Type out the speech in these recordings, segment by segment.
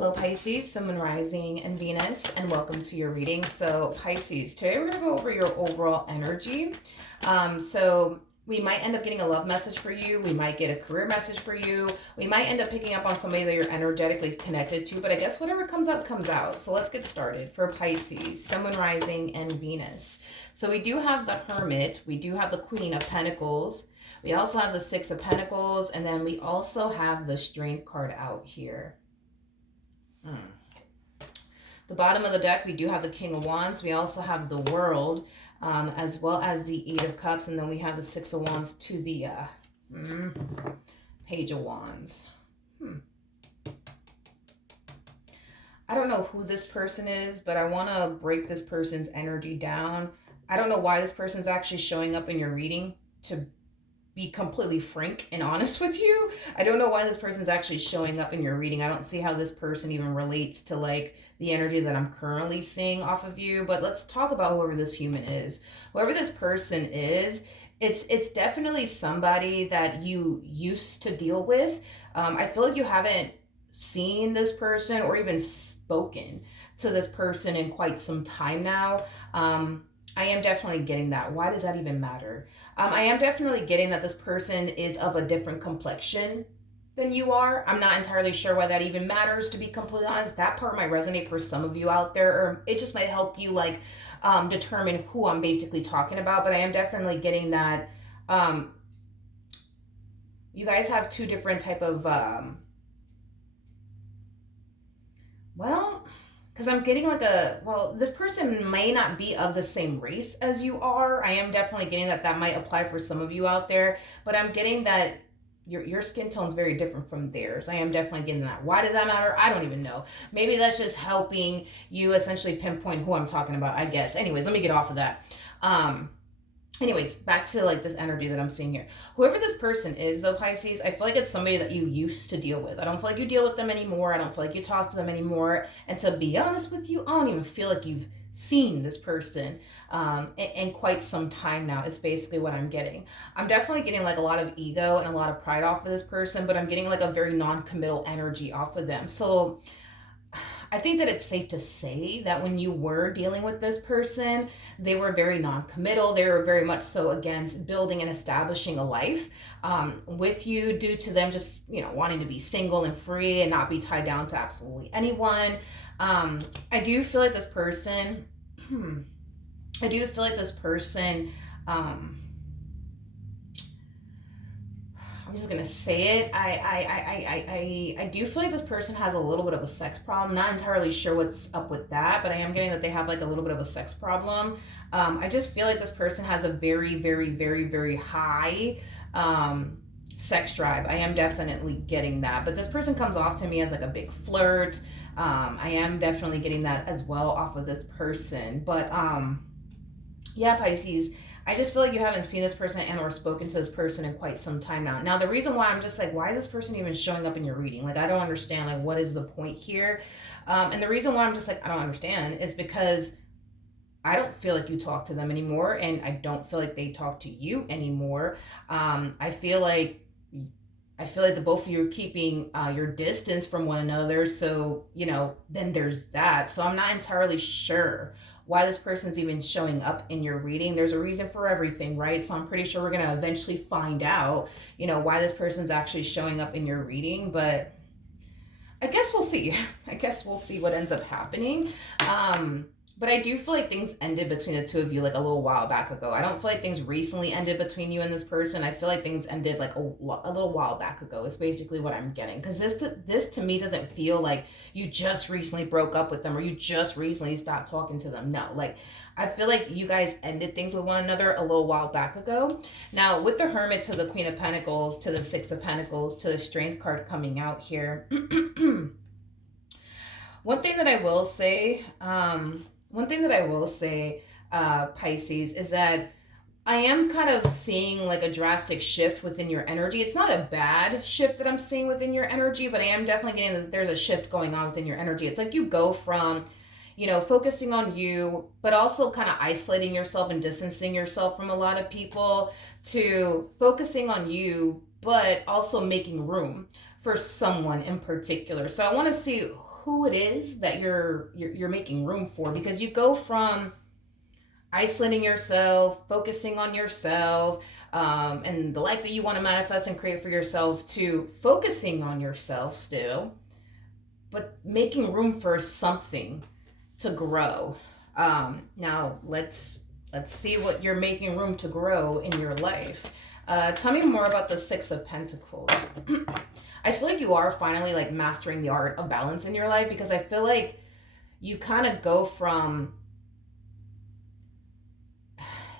Hello Pisces, Sun, Moon, Rising, and Venus, and welcome to your reading. So Pisces, today we're going to go over your overall energy. So we might end up getting a love message for you. We might get a career message for you. We might end up picking up on somebody that you're energetically connected to, but I guess whatever comes out, comes out. So let's get started. For Pisces, Sun, Moon, Rising, and Venus. So we do have the Hermit. We do have the Queen of Pentacles. We also have the Six of Pentacles, and then we also have the Strength card out here. The bottom of the deck, we do have the King of Wands. We also have the World, as well as the Eight of Cups. And then we have the Six of Wands to the Page of Wands. I don't know who this person is, but I want to break this person's energy down. I don't know why this person's actually showing up in your reading, to be completely frank and honest with you. I don't know why this person's actually showing up in your reading. I don't see how this person even relates to like the energy that I'm currently seeing off of you. But let's talk about whoever this human is. Whoever this person is, it's definitely somebody that you used to deal with. I feel like you haven't seen this person or even spoken to this person in quite some time now. I am definitely getting that. Why does that even matter? I am definitely getting that this person is of a different complexion than you are. I'm not entirely sure why that even matters, to be completely honest. That part might resonate for some of you out there, or it just might help you like determine who I'm basically talking about. But I am definitely getting that you guys have two different type of because I'm getting like this person may not be of the same race as you are. I am definitely getting that might apply for some of you out there, but I'm getting that your skin tone is very different from theirs. I am definitely getting that. Why does that matter? I don't even know. Maybe that's just helping you essentially pinpoint who I'm talking about, I guess. Anyways, let me get off of that. Anyways, back to like this energy that I'm seeing here. Whoever this person is though, Pisces, I feel like it's somebody that you used to deal with. I don't feel like you deal with them anymore. I don't feel like you talk to them anymore. And to be honest with you, I don't even feel like you've seen this person in quite some time now. It's basically what I'm getting. I'm definitely getting like a lot of ego and a lot of pride off of this person, but I'm getting like a very non-committal energy off of them. So I think that it's safe to say that when you were dealing with this person, they were very non-committal. They were very much so against building and establishing a life with you, due to them just, wanting to be single and free and not be tied down to absolutely anyone. I do feel like this person, I'm just gonna say it. I do feel like this person has a little bit of a sex problem. Not entirely sure what's up with that, but I am getting that they have like a little bit of a sex problem. I just feel like this person has a very, very, very, very high sex drive. I am definitely getting that. But this person comes off to me as like a big flirt. I am definitely getting that as well off of this person. But yeah, Pisces, I just feel like you haven't seen this person and or spoken to this person in quite some time now. Now, the reason why I'm just like, why is this person even showing up in your reading? Like, I don't understand. Like, what is the point here? And the reason why I'm just like, I don't understand is because I don't feel like you talk to them anymore, and I don't feel like they talk to you anymore. I feel like the both of you are keeping your distance from one another. So, then there's that. So I'm not entirely sure why this person's even showing up in your reading. There's a reason for everything, right? So I'm pretty sure we're going to eventually find out, why this person's actually showing up in your reading. But I guess we'll see. I guess we'll see what ends up happening. But I do feel like things ended between the two of you like a little while back ago. I don't feel like things recently ended between you and this person. I feel like things ended like a little while back ago. It's basically what I'm getting. Because this to me doesn't feel like you just recently broke up with them or you just recently stopped talking to them. No, like I feel like you guys ended things with one another a little while back ago. Now, with the Hermit to the Queen of Pentacles to the Six of Pentacles to the Strength card coming out here. One thing that I will say, Pisces, is that I am kind of seeing like a drastic shift within your energy. It's not a bad shift that I'm seeing within your energy, but I am definitely getting that there's a shift going on within your energy. It's like you go from, focusing on you, but also kind of isolating yourself and distancing yourself from a lot of people, to focusing on you, but also making room for someone in particular. So I want to see who it is that you're making room for, because you go from isolating yourself, focusing on yourself, and the life that you want to manifest and create for yourself, to focusing on yourself still, but making room for something to grow. Now let's see what you're making room to grow in your life. Tell me more about the Six of Pentacles. I feel like you are finally like mastering the art of balance in your life, because I feel like you kind of go from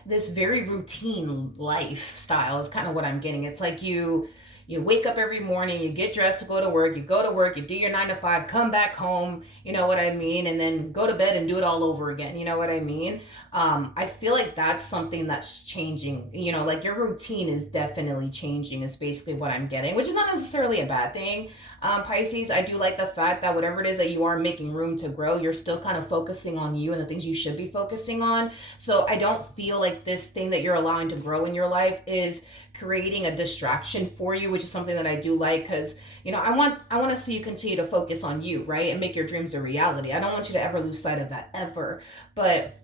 this very routine lifestyle is kind of what I'm getting. It's like you wake up every morning, you get dressed to go to work, you go to work, you do your 9 to 5, come back home, you know what I mean, and then go to bed and do it all over again, you know what I mean. I feel like that's something that's changing, you know, like your routine is definitely changing, is basically what I'm getting, which is not necessarily a bad thing. Pisces, I do like the fact that whatever it is that you are making room to grow, you're still kind of focusing on you and the things you should be focusing on. So I don't feel like this thing that you're allowing to grow in your life is creating a distraction for you, which is something that I do like, because you know I want to see you continue to focus on you, right, and make your dreams a reality. I don't want you to ever lose sight of that, ever. But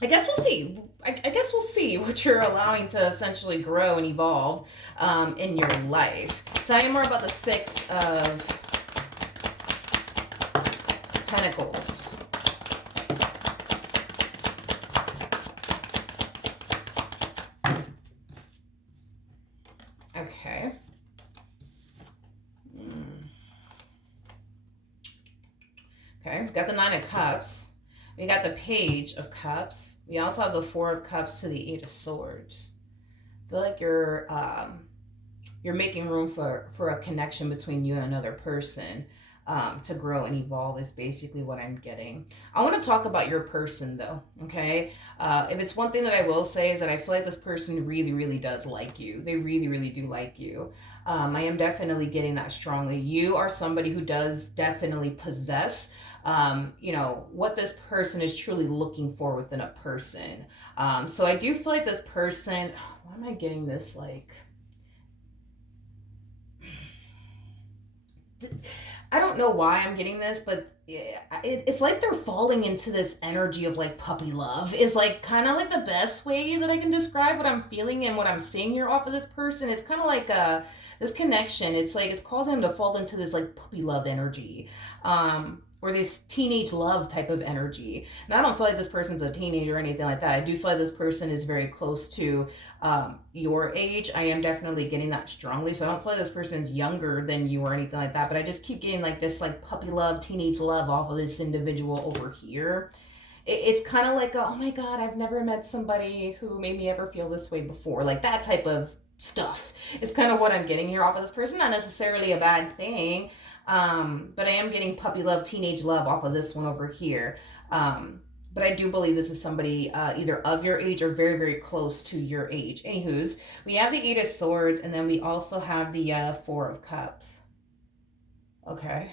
I guess we'll see. I guess we'll see what you're allowing to essentially grow and evolve in your life. Tell me more about the Six of Pentacles. Okay. Okay, we got the Nine of Cups. We got the Page of Cups. We also have the Four of Cups to the Eight of Swords. I feel like you're making room for a connection between you and another person, to grow and evolve, is basically what I'm getting. I want to talk about your person though, okay? If it's one thing that I will say, is that I feel like this person really, really does like you. They really, really do like you. I am definitely getting that strongly. You are somebody who does definitely possess you know, what this person is truly looking for within a person. So I do feel like this person, why am I getting this like, I don't know why I'm getting this, but it's like they're falling into this energy of like puppy love, is like kind of like the best way that I can describe what I'm feeling and what I'm seeing here off of this person. It's kind of like this connection. It's like it's causing them to fall into this like puppy love energy. Or this teenage love type of energy. And I don't feel like this person's a teenager or anything like that. I do feel like this person is very close to your age. I am definitely getting that strongly. So I don't feel like this person's younger than you or anything like that. But I just keep getting like this like puppy love, teenage love off of this individual over here. It's kind of like, oh my God, I've never met somebody who made me ever feel this way before. Like that type of stuff is kind of what I'm getting here off of this person. Not necessarily a bad thing. But I am getting puppy love, teenage love off of this one over here. But I do believe this is somebody either of your age or very, very close to your age. Anywho's, we have the Eight of Swords, and then we also have the Four of Cups. Okay.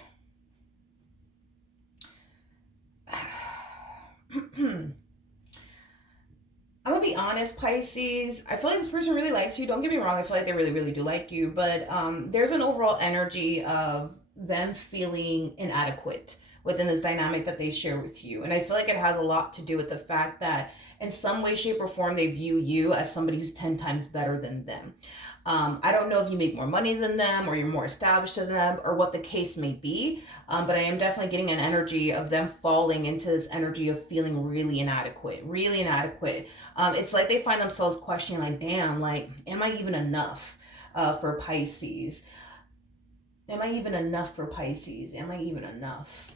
I'm gonna be honest, Pisces. I feel like this person really likes you. Don't get me wrong. I feel like they really, really do like you. But there's an overall energy of them feeling inadequate within this dynamic that they share with you. And I feel like it has a lot to do with the fact that in some way, shape, or form, they view you as somebody who's 10 times better than them. I don't know if you make more money than them or you're more established than them or what the case may be, but I am definitely getting an energy of them falling into this energy of feeling really inadequate, really inadequate. It's like they find themselves questioning like, damn, like, am I even enough for Pisces? Am I even enough for Pisces? Am I even enough?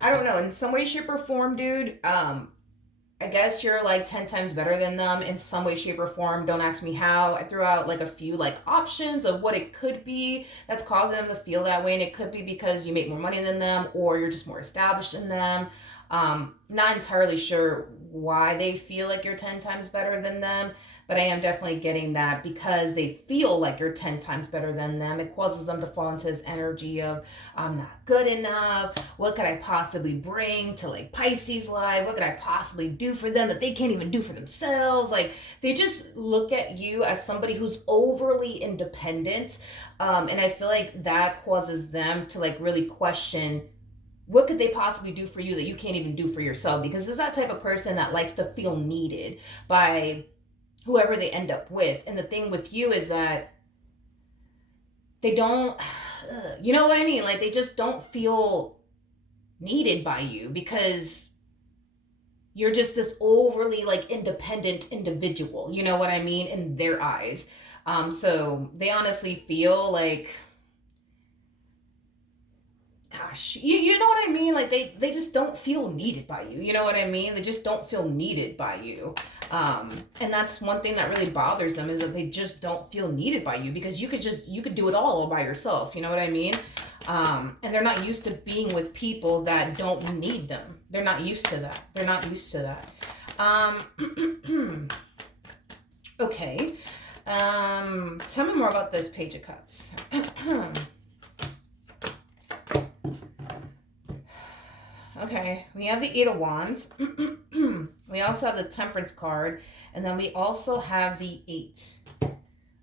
I don't know. In some way, shape, or form, dude, I guess you're like 10 times better than them in some way, shape, or form. Don't ask me how. I threw out like a few like options of what it could be that's causing them to feel that way. And it could be because you make more money than them or you're just more established than them. Not entirely sure why they feel like you're 10 times better than them. But I am definitely getting that because they feel like you're 10 times better than them. It causes them to fall into this energy of, I'm not good enough. What could I possibly bring to like Pisces life? What could I possibly do for them that they can't even do for themselves? Like they just look at you as somebody who's overly independent. And I feel like that causes them to like really question what could they possibly do for you that you can't even do for yourself, because it's that type of person that likes to feel needed by whoever they end up with. And the thing with you is that they don't, you know what I mean? Like they just don't feel needed by you because you're just this overly like independent individual, you know what I mean, in their eyes. So they honestly feel like, gosh, you know what I mean? Like they just don't feel needed by you. You know what I mean? They just don't feel needed by you. And that's one thing that really bothers them, is that they just don't feel needed by you, because you could do it all by yourself. You know what I mean? And they're not used to being with people that don't need them. They're not used to that. They're not used to that. Okay. Tell me more about this Page of Cups. Okay, we have the Eight of Wands. We also have the Temperance card. And then we also have the Eight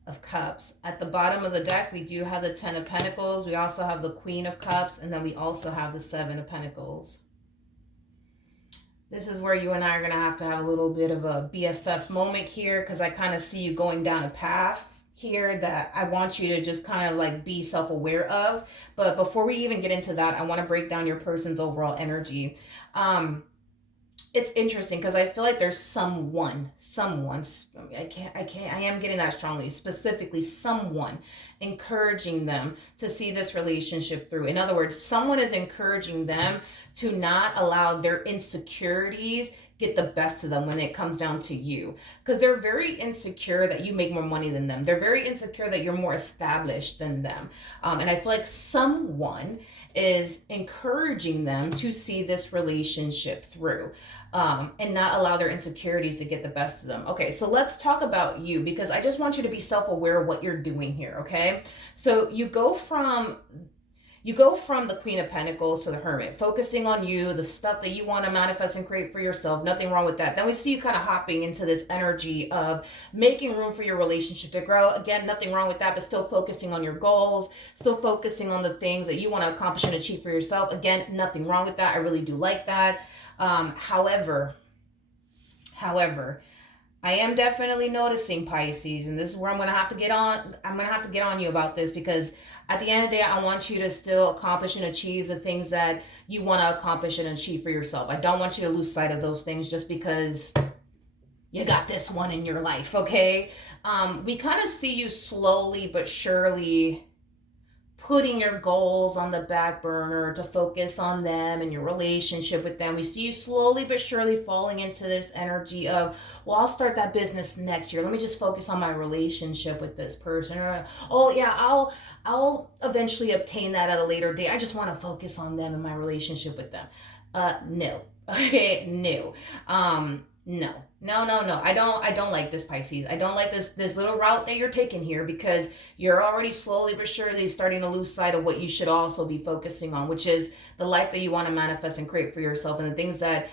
of Cups. At the bottom of the deck, we do have the Ten of Pentacles. We also have the Queen of Cups. And then we also have the Seven of Pentacles. This is where you and I are going to have a little bit of a BFF moment here, because I kind of see you going down a path here that I want you to just kind of like be self-aware of. But before we even get into that, I want to break down your person's overall energy. It's interesting because I feel like there's someone, I am getting that strongly, specifically someone encouraging them to see this relationship through. In other words, someone is encouraging them to not allow their insecurities get the best of them when it comes down to you, because they're very insecure that you make more money than them. They're very insecure that you're more established than them. And I feel like someone is encouraging them to see this relationship through, and not allow their insecurities to get the best of them. Okay, so let's talk about you, because I just want you to be self-aware of what you're doing here, okay? So you go from the Queen of Pentacles to the Hermit, focusing on you, the stuff that you want to manifest and create for yourself. Nothing wrong with that. Then we see you kind of hopping into this energy of making room for your relationship to grow. Again, nothing wrong with that, but still focusing on your goals, still focusing on the things that you want to accomplish and achieve for yourself. Again, nothing wrong with that. I really do like that. However, I am definitely noticing, Pisces, and this is where I'm going to have to get on you about this, because at the end of the day, I want you to still accomplish and achieve the things that you want to accomplish and achieve for yourself. I don't want you to lose sight of those things just because you got this one in your life, okay? We kind of see you slowly but surely putting your goals on the back burner to focus on them and your relationship with them. We see you slowly but surely falling into this energy of, well, I'll start that business next year. Let me just focus on my relationship with this person. Or, oh yeah, I'll eventually obtain that at a later date. I just want to focus on them and my relationship with them. No. Okay, no. No. I don't like this, Pisces. I don't like this little route that you're taking here, because you're already slowly but surely starting to lose sight of what you should also be focusing on, which is the life that you want to manifest and create for yourself, and the things that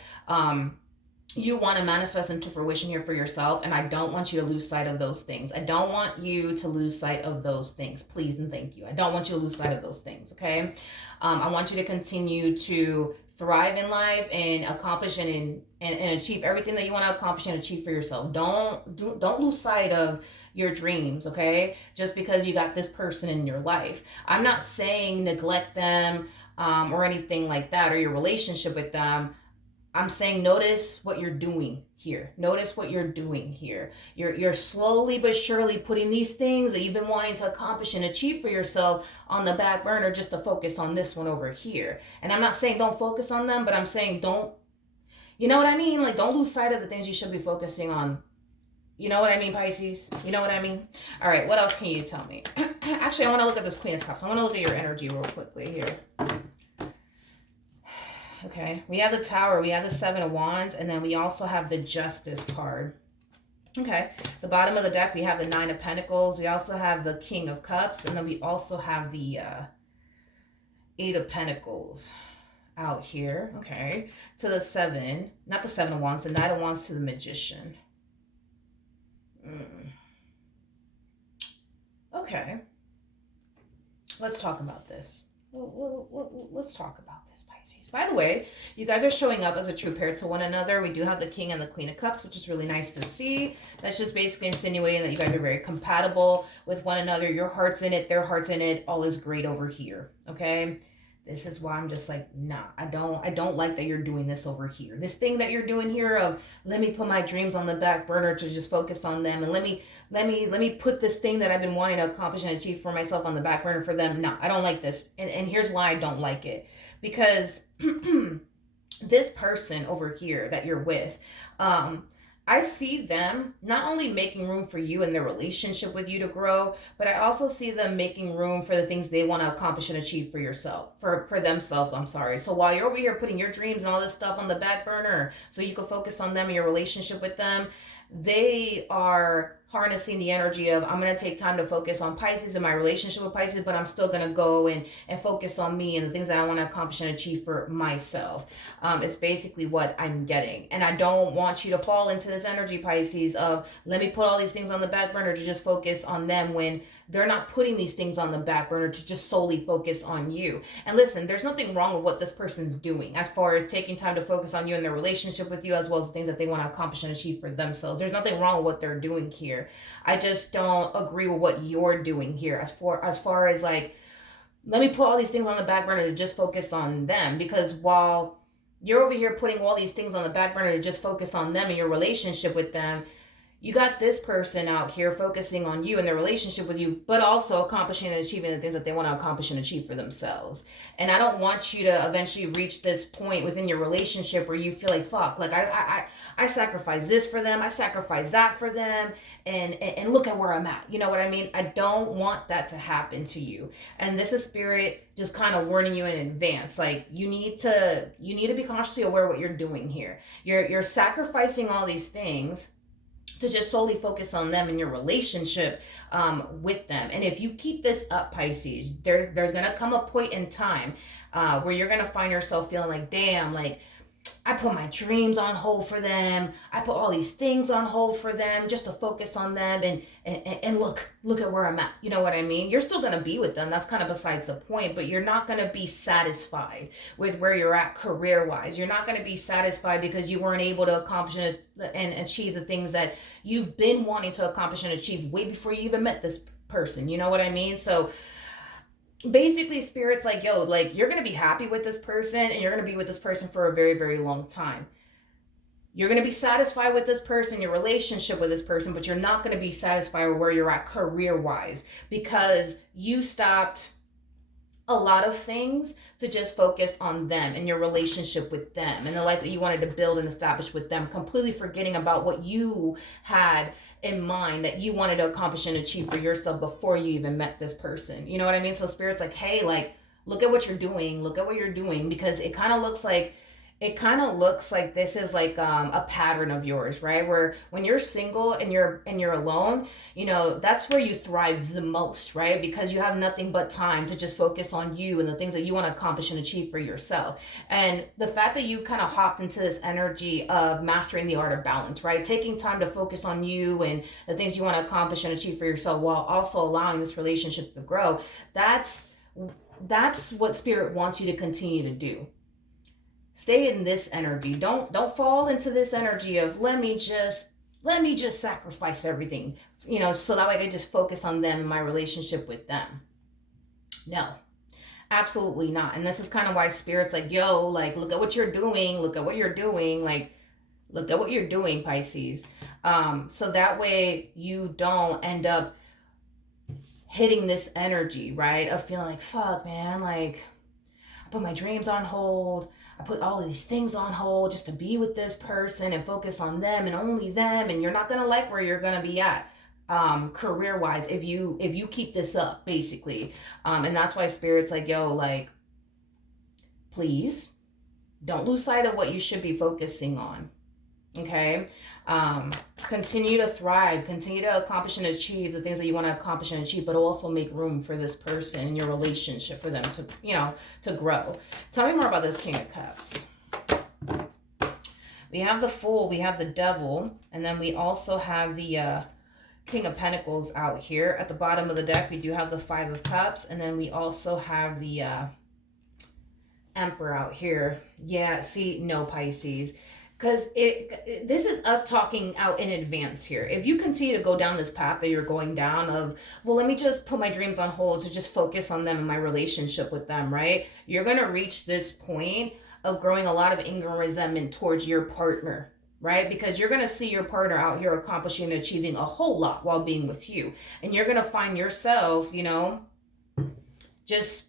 you want to manifest into fruition here for yourself. And I don't want you to lose sight of those things. I don't want you to lose sight of those things. Please and thank you. I don't want you to lose sight of those things, okay? I want you to continue to thrive in life and accomplish and achieve everything that you want to accomplish and achieve for yourself. Don't lose sight of your dreams, okay? Just because you got this person in your life. I'm not saying neglect them or anything like that, or your relationship with them. I'm saying notice what you're doing here. Notice what you're doing here. You're slowly but surely putting these things that you've been wanting to accomplish and achieve for yourself on the back burner just to focus on this one over here. And I'm not saying don't focus on them, but I'm saying don't, you know what I mean? Like, don't lose sight of the things you should be focusing on. You know what I mean, Pisces? You know what I mean? All right, what else can you tell me? Actually, I want to look at this Queen of Cups. I want to look at your energy real quickly here. Okay, we have the Tower, we have the Seven of Wands, and then we also have the Justice card. Okay. The bottom of the deck, we have the Nine of Pentacles. We also have the King of Cups. And then we also have the Eight of Pentacles out here. Okay. To the Seven. Not the Seven of Wands. The Knight of Wands to the Magician. Okay. Let's talk about this. Let's talk about this, Pisces. By the way, you guys are showing up as a true pair to one another. We do have the King and the Queen of Cups, which is really nice to see. That's just basically insinuating that you guys are very compatible with one another. Your heart's in it, their heart's in it. All is great over here, okay? This is why I'm just like, nah, I don't like that you're doing this over here. This thing that you're doing here of let me put my dreams on the back burner to just focus on them, and let me put this thing that I've been wanting to accomplish and achieve for myself on the back burner for them. No, I don't like this. And here's why I don't like it. Because this person over here that you're with, I see them not only making room for you and their relationship with you to grow, but I also see them making room for the things they want to accomplish and achieve for yourself, for themselves, I'm sorry. So while you're over here putting your dreams and all this stuff on the back burner so you can focus on them and your relationship with them, they are harnessing the energy of I'm going to take time to focus on Pisces and my relationship with Pisces, but I'm still going to go and focus on me and the things that I want to accomplish and achieve for myself. It's basically what I'm getting. And I don't want you to fall into this energy, Pisces, of let me put all these things on the back burner to just focus on them when they're not putting these things on the back burner to just solely focus on you. And listen, there's nothing wrong with what this person's doing as far as taking time to focus on you and their relationship with you, as well as the things that they want to accomplish and achieve for themselves. There's nothing wrong with what they're doing here. I just don't agree with what you're doing here as far as like, let me put all these things on the back burner to just focus on them. Because while you're over here putting all these things on the back burner to just focus on them and your relationship with them, you got this person out here focusing on you and their relationship with you, but also accomplishing and achieving the things that they want to accomplish and achieve for themselves. And I don't want you to eventually reach this point within your relationship where you feel like, fuck, like I sacrifice this for them, I sacrifice that for them, and look at where I'm at. You know what I mean? I don't want that to happen to you. And this is Spirit just kind of warning you in advance. Like you need to be consciously aware of what you're doing here. You're sacrificing all these things to just solely focus on them and your relationship with them. And if you keep this up, Pisces, there's going to come a point in time where you're going to find yourself feeling like, damn, like I put my dreams on hold for them. I put all these things on hold for them just to focus on them and look at where I'm at. You know what I mean? You're still going to be with them. That's kind of besides the point, but you're not going to be satisfied with where you're at career-wise. You're not going to be satisfied because you weren't able to accomplish and achieve the things that you've been wanting to accomplish and achieve way before you even met this person. You know what I mean? So basically Spirit's like, yo, like you're going to be happy with this person and you're going to be with this person for a very, very long time. You're going to be satisfied with this person, your relationship with this person, but you're not going to be satisfied with where you're at career-wise because you stopped a lot of things to just focus on them and your relationship with them and the life that you wanted to build and establish with them, completely forgetting about what you had in mind that you wanted to accomplish and achieve for yourself before you even met this person. You know what I mean? So Spirit's like, hey, like, look at what you're doing, because it kind of looks like this is like a pattern of yours, right? Where when you're single and you're alone, you know, that's where you thrive the most, right? Because you have nothing but time to just focus on you and the things that you want to accomplish and achieve for yourself. And the fact that you kind of hopped into this energy of mastering the art of balance, right? Taking time to focus on you and the things you want to accomplish and achieve for yourself while also allowing this relationship to grow. That's what Spirit wants you to continue to do. Stay in this energy. Don't fall into this energy of let me just sacrifice everything, you know, so that way I can just focus on them and my relationship with them. No, absolutely not. And this is kind of why Spirit's like, yo, like look at what you're doing, like look at what you're doing, Pisces. So that way you don't end up hitting this energy, right? Of feeling like, fuck, man, like I put my dreams on hold. I put all of these things on hold just to be with this person and focus on them and only them. And you're not going to like where you're going to be at career-wise if you keep this up, basically. And that's why Spirit's like, yo, like, please don't lose sight of what you should be focusing on. Okay. Um, Continue to thrive, continue to accomplish and achieve the things that you want to accomplish and achieve, but also make room for this person in your relationship for them to, to grow. Tell me more about this King of Cups. We have the Fool, we have the Devil, and then we also have the King of Pentacles out here. At the bottom of the deck, we do have the Five of Cups, and then we also have the Emperor out here. Yeah, see, no, Pisces. Because this is us talking out in advance here. If you continue to go down this path that you're going down of, well, let me just put my dreams on hold to just focus on them and my relationship with them, right? You're going to reach this point of growing a lot of anger and resentment towards your partner, right? Because you're going to see your partner out here accomplishing and achieving a whole lot while being with you. And you're going to find yourself, just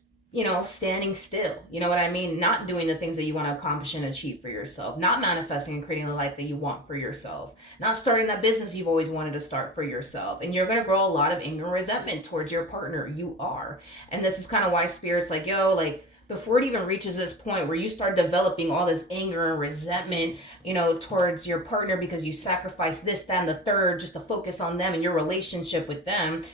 standing still, you know what I mean? Not doing the things that you want to accomplish and achieve for yourself, not manifesting and creating the life that you want for yourself, not starting that business you've always wanted to start for yourself. And you're going to grow a lot of anger and resentment towards your partner. You are. And this is kind of why Spirit's like, yo, like, before it even reaches this point where you start developing all this anger and resentment, towards your partner because you sacrifice this, that, and the third just to focus on them and your relationship with them,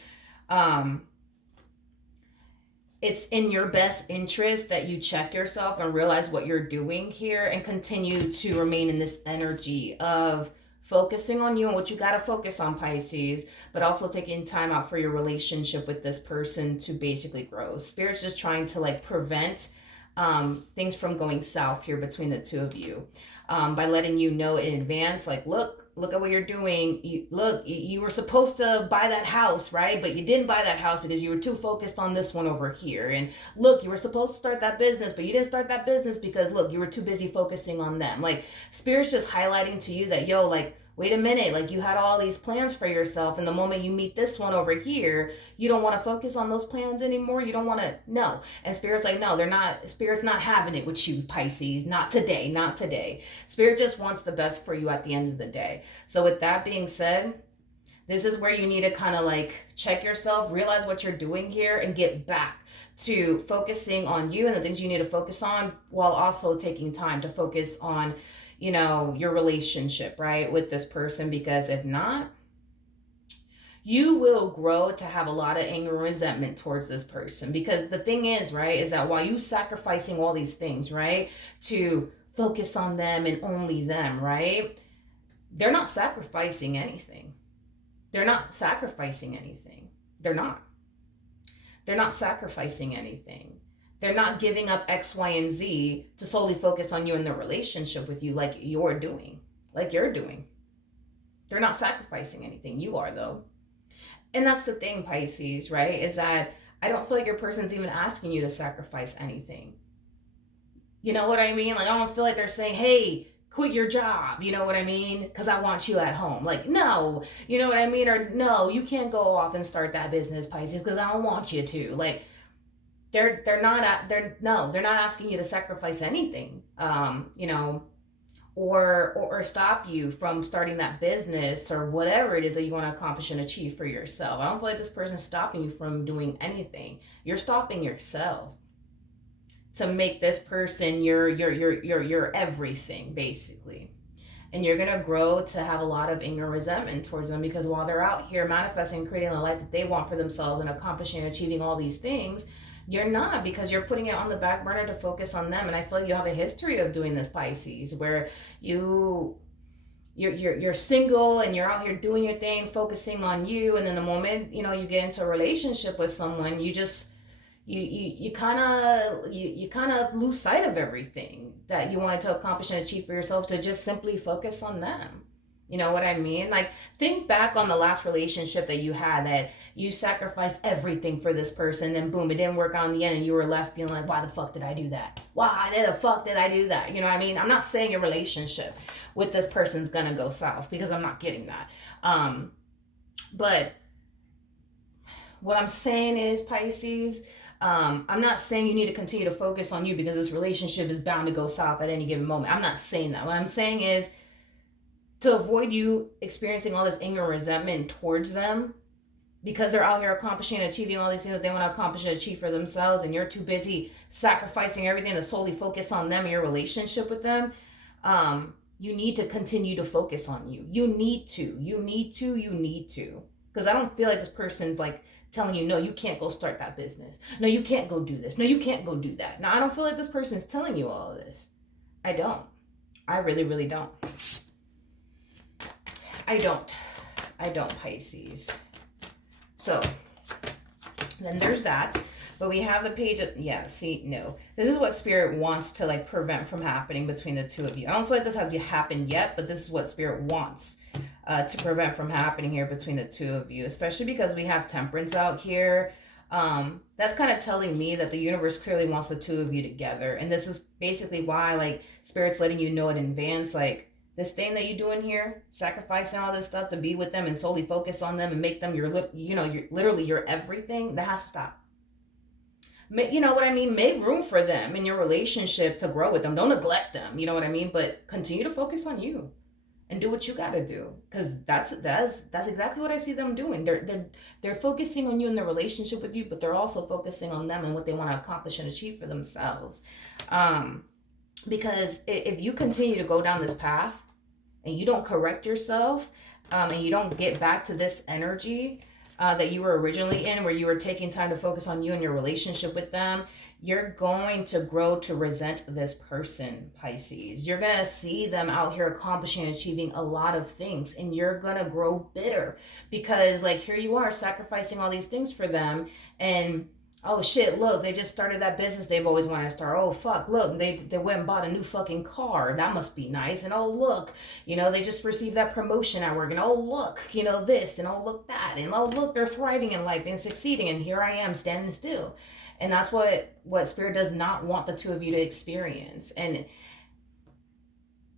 it's in your best interest that you check yourself and realize what you're doing here and continue to remain in this energy of focusing on you and what you got to focus on, Pisces, but also taking time out for your relationship with this person to basically grow. Spirit's just trying to prevent things from going south here between the two of you, by letting you know in advance, like, look at what you're doing. You were supposed to buy that house, right? But you didn't buy that house because you were too focused on this one over here. And look, you were supposed to start that business, but you didn't start that business because, look, you were too busy focusing on them. Like, Spirit's just highlighting to you that, yo, like, wait a minute, like, you had all these plans for yourself, and the moment you meet this one over here, you don't want to focus on those plans anymore. You don't want to, no. And Spirit's like, no, Spirit's not having it with you, Pisces. Not today, not today. Spirit just wants the best for you at the end of the day. So with that being said, this is where you need to kind of check yourself, realize what you're doing here, and get back to focusing on you and the things you need to focus on, while also taking time to focus on your relationship, right, with this person. Because if not, you will grow to have a lot of anger and resentment towards this person. Because the thing is, right, is that while you sacrificing all these things, right, to focus on them and only them, right, they're not sacrificing anything. They're not sacrificing anything. They're not sacrificing anything. They're not giving up X, Y, and Z to solely focus on you and their relationship with you like you're doing. They're not sacrificing anything. You are, though. And that's the thing, Pisces, right? Is that I don't feel like your person's even asking you to sacrifice anything. You know what I mean? Like, I don't feel like they're saying, hey, quit your job, you know what I mean? Because I want you at home. Like, no, you know what I mean? Or no, you can't go off and start that business, Pisces, because I don't want you to. Like, they're not asking you to sacrifice anything, or stop you from starting that business or whatever it is that you want to accomplish and achieve for yourself. I don't feel like this person's stopping you from doing anything. You're stopping yourself to make this person your everything, basically. And you're gonna grow to have a lot of anger and resentment towards them, because while they're out here manifesting and creating the life that they want for themselves and accomplishing and achieving all these things, you're not, because you're putting it on the back burner to focus on them. And I feel like you have a history of doing this, Pisces, where you're single and you're out here doing your thing, focusing on you, and then the moment you get into a relationship with someone, you just you kind of lose sight of everything that you wanted to accomplish and achieve for yourself to just simply focus on them. You know what I mean? Like, think back on the last relationship that you had, that you sacrificed everything for this person, then boom, it didn't work out in the end, and you were left feeling like, why the fuck did I do that? Why the fuck did I do that? You know what I mean? I'm not saying your relationship with this person's gonna go south, because I'm not getting that. But what I'm saying is, Pisces, I'm not saying you need to continue to focus on you because this relationship is bound to go south at any given moment. I'm not saying that. What I'm saying is, to avoid you experiencing all this anger and resentment towards them because they're out here accomplishing and achieving all these things that they want to accomplish and achieve for themselves, and you're too busy sacrificing everything to solely focus on them and your relationship with them, You need to continue to focus on you. You need to. Because I don't feel like this person's like telling you, no, you can't go start that business. No, you can't go do this. No, you can't go do that. No, I don't feel like this person's telling you all of this. I don't. I really, really don't. I don't, Pisces. So then there's that. But we have the page of, yeah, see, no. This is what Spirit wants to like prevent from happening between the two of you. I don't feel like this has happened yet, but this is what Spirit wants to prevent from happening here between the two of you, especially because we have Temperance out here. That's kind of telling me that the universe clearly wants the two of you together. And this is basically why like Spirit's letting you know in advance, like, this thing that you're doing here, sacrificing all this stuff to be with them and solely focus on them and make them your literally your everything, that has to stop. You know what I mean? Make room for them in your relationship to grow with them. Don't neglect them. You know what I mean? But continue to focus on you and do what you got to do, because that's exactly what I see them doing. They're focusing on you in their relationship with you, but they're also focusing on them and what they want to accomplish and achieve for themselves. Because if you continue to go down this path and you don't correct yourself, and you don't get back to this energy that you were originally in, where you were taking time to focus on you and your relationship with them, you're going to grow to resent this person, Pisces. You're going to see them out here accomplishing and achieving a lot of things, and you're going to grow bitter because, like, here you are sacrificing all these things for them, and oh shit, look, they just started that business they've always wanted to start. Oh fuck, look, they went and bought a new fucking car. That must be nice. And oh look, they just received that promotion at work. And oh look, this, and oh look that. And oh look, they're thriving in life and succeeding. And here I am standing still. And that's what Spirit does not want the two of you to experience. And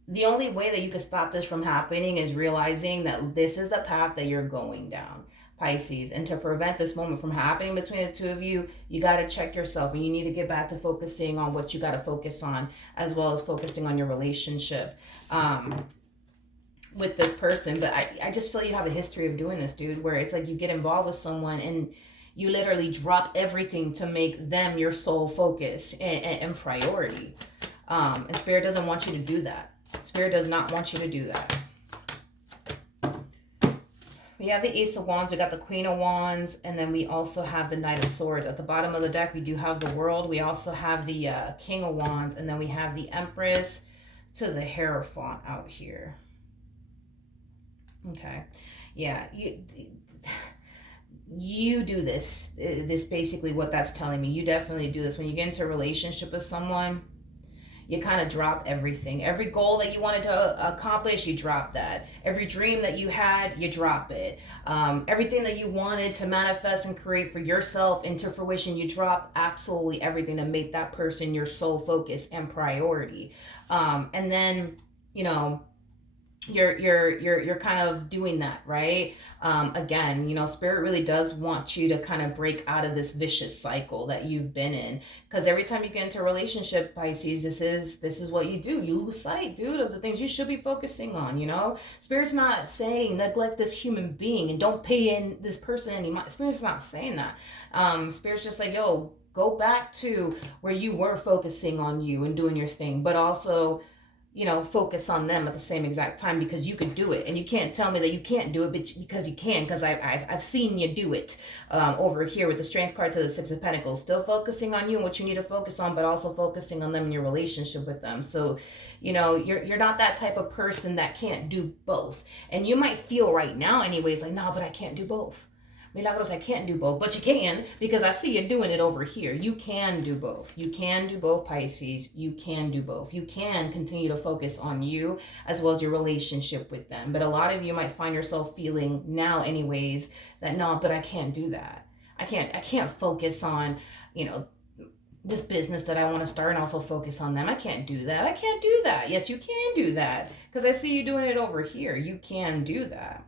the only way that you can stop this from happening is realizing that this is the path that you're going down, Pisces. And to prevent this moment from happening between the two of you, you got to check yourself, and you need to get back to focusing on what you got to focus on, as well as focusing on your relationship with this person. But I just feel you have a history of doing this, dude, where it's like you get involved with someone and you literally drop everything to make them your sole focus and priority. And Spirit doesn't want you to do that. Spirit does not want you to do that. We have the Ace of Wands, we got the Queen of Wands, and then we also have the Knight of Swords. At the bottom of the deck, we do have the World. We also have the King of Wands, and then we have the Empress to the Hierophant out here. Okay. Yeah, you do this. This basically what that's telling me. You definitely do this. When you get into a relationship with someone, you kind of drop everything. Every goal that you wanted to accomplish, you drop that. Every dream that you had, you drop it. Everything that you wanted to manifest and create for yourself into fruition, you drop absolutely everything to make that person your sole focus and priority. And then, you're kind of doing that, right? Again, Spirit really does want you to kind of break out of this vicious cycle that you've been in, because every time you get into a relationship, Pisces, this is what you do. You lose sight, dude, of the things you should be focusing on. Spirit's not saying neglect this human being and don't pay in this person anymore. Spirit's not saying that. Spirit's just like, yo, go back to where you were focusing on you and doing your thing, but also focus on them at the same exact time, because you could do it. And you can't tell me that you can't do it, but because you can, because I've seen you do it over here with the Strength card to the Six of Pentacles. Still focusing on you and what you need to focus on, but also focusing on them and your relationship with them. So, you're not that type of person that can't do both. And you might feel right now anyways like, no, but I can't do both. Milagros, I can't do both, but you can, because I see you doing it over here. You can do both. You can do both, Pisces. You can do both. You can continue to focus on you as well as your relationship with them. But a lot of you might find yourself feeling now anyways that, no, but I can't do that. I can't focus on, this business that I want to start and also focus on them. I can't do that. I can't do that. Yes, you can do that, because I see you doing it over here. You can do that.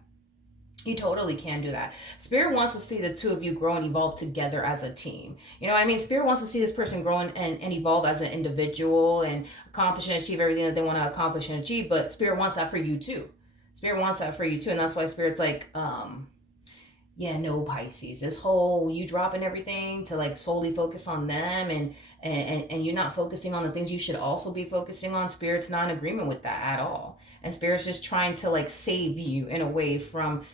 You totally can do that. Spirit wants to see the two of you grow and evolve together as a team. Spirit wants to see this person grow and evolve as an individual and accomplish and achieve everything that they want to accomplish and achieve. But Spirit wants that for you too. Spirit wants that for you too. And that's why Spirit's like, yeah, no, Pisces, this whole you dropping everything to like solely focus on them and and you're not focusing on the things you should also be focusing on, Spirit's not in agreement with that at all. And Spirit's just trying to like save you in a way from,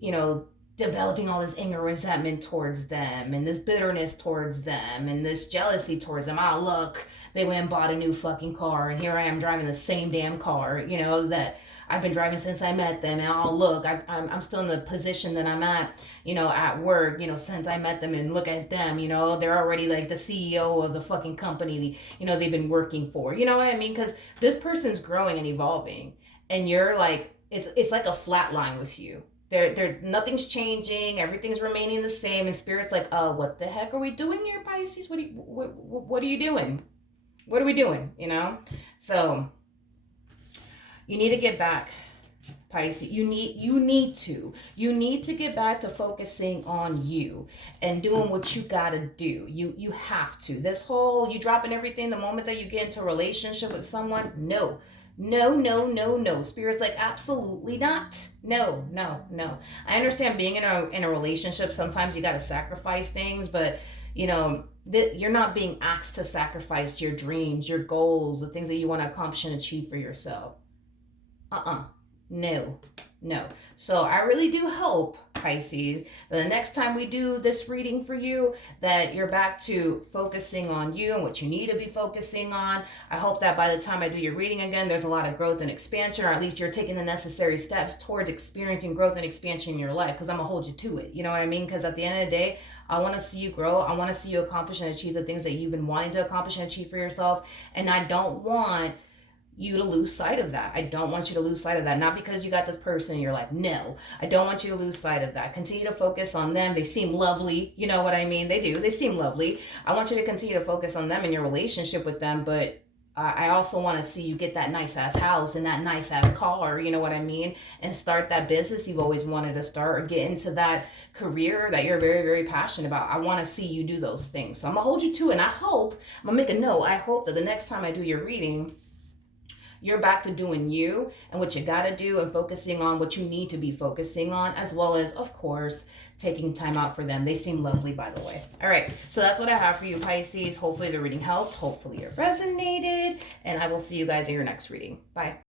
you know, developing all this anger, resentment towards them, and this bitterness towards them, and this jealousy towards them. Oh, look, they went and bought a new fucking car, and here I am driving the same damn car, you know, that I've been driving since I met them. And oh, look, I'm still in the position that I'm at, you know, at work, you know, since I met them. And look at them, you know, they're already like the CEO of the fucking company, you know, they've been working for. You know what I mean? Because this person's growing and evolving, and you're like, it's like a flat line with you. There, nothing's changing. Everything's remaining the same. And Spirit's like, what the heck are we doing here, Pisces? What are you doing? What are we doing? You know? So you need to get back, Pisces. You need to get back to focusing on you and doing what you gotta do. You have to. This whole you dropping everything the moment that you get into a relationship with someone, no. No, no, no, no. Spirit's like, absolutely not. No, no, no. I understand being in a relationship, sometimes you got to sacrifice things, but you know, you're not being asked to sacrifice your dreams, your goals, the things that you want to accomplish and achieve for yourself. No, no. So I really do hope, Pisces, that the next time we do this reading for you, that you're back to focusing on you and what you need to be focusing on. I hope that by the time I do your reading again, there's a lot of growth and expansion, or at least you're taking the necessary steps towards experiencing growth and expansion in your life, because I'm going to hold you to it. You know what I mean? Because at the end of the day, I want to see you grow. I want to see you accomplish and achieve the things that you've been wanting to accomplish and achieve for yourself. And I don't want you to lose sight of that. I don't want you to lose sight of that. Not because you got this person in your life. No, I don't want you to lose sight of that. Continue to focus on them. They seem lovely. You know what I mean? They do. They seem lovely. I want you to continue to focus on them and your relationship with them. But I also want to see you get that nice ass house and that nice ass car. You know what I mean? And start that business you've always wanted to start, or get into that career that you're very, very passionate about. I want to see you do those things. So I'm going to hold you to it. And I hope, I'm going to make a note. I hope that the next time I do your reading, you're back to doing you and what you got to do, and focusing on what you need to be focusing on, as well as, of course, taking time out for them. They seem lovely, by the way. All right, so that's what I have for you, Pisces. Hopefully the reading helped. Hopefully it resonated, and I will see you guys in your next reading. Bye.